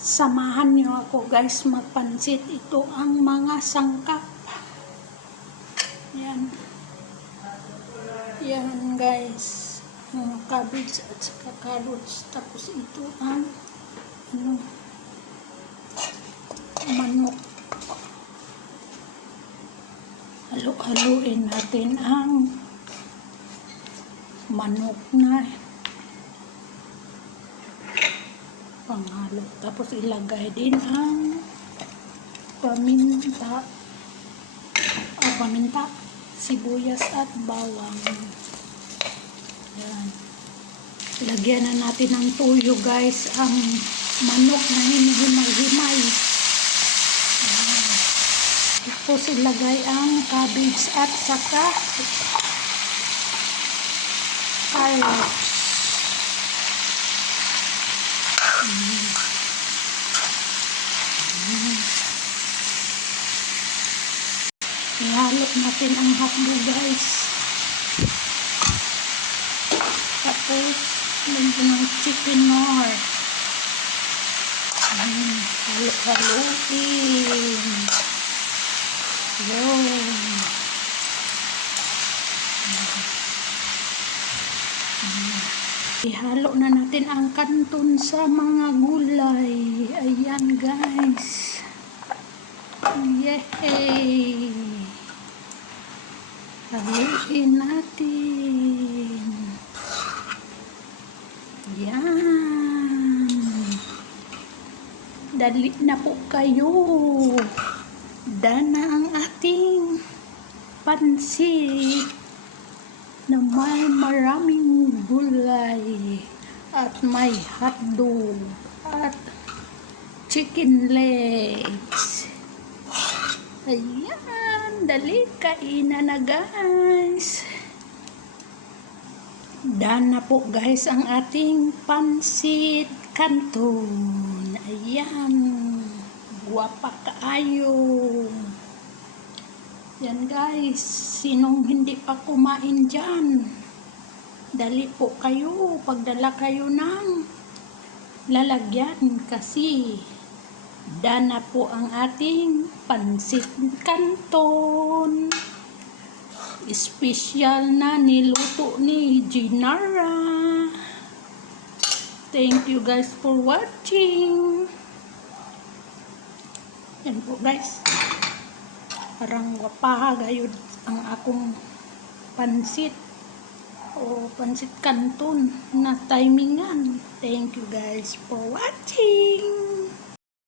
Samahan niyo ako guys magpansit. Ito ang mga sangkap. Yan. Yan guys. Mga cabbage at saka carrots. Tapos ito ang manok. Halo-haluin natin ang manok na panghalo. Tapos ilagay din ang paminta, sibuyas at bawang. Yan. Lagyan na natin ng tuyo guys ang manok na hinihimay-himay. Tapos ilagay ang cabbage at saka carrots. Ihalo natin ang hotdog guys. Tapos lagyan ng chicken more. Halo-haloin. Yun. Ihalo na natin ang kanton sa mga gulay. Ayan guys. Yay! Haluin natin. Yan. Dali na po kayo. Dana ang ating pansit na may maraming gulay at may hotdog at chicken legs. Ayan, dali kainan na guys. Dana po guys ang ating pansit canton. Ayan, guwapa kaayo. Yan guys, sinong hindi pa kumain dyan, dali po kayo, pagdala kayo ng lalagyan kasi dana po ang ating pansit canton. Espesyal na niluto ni Ginara. Thank you guys for watching. Yan po guys. Parang wapaha gayud ang akong pansit o pansit canton na timingan. Thank you guys for watching.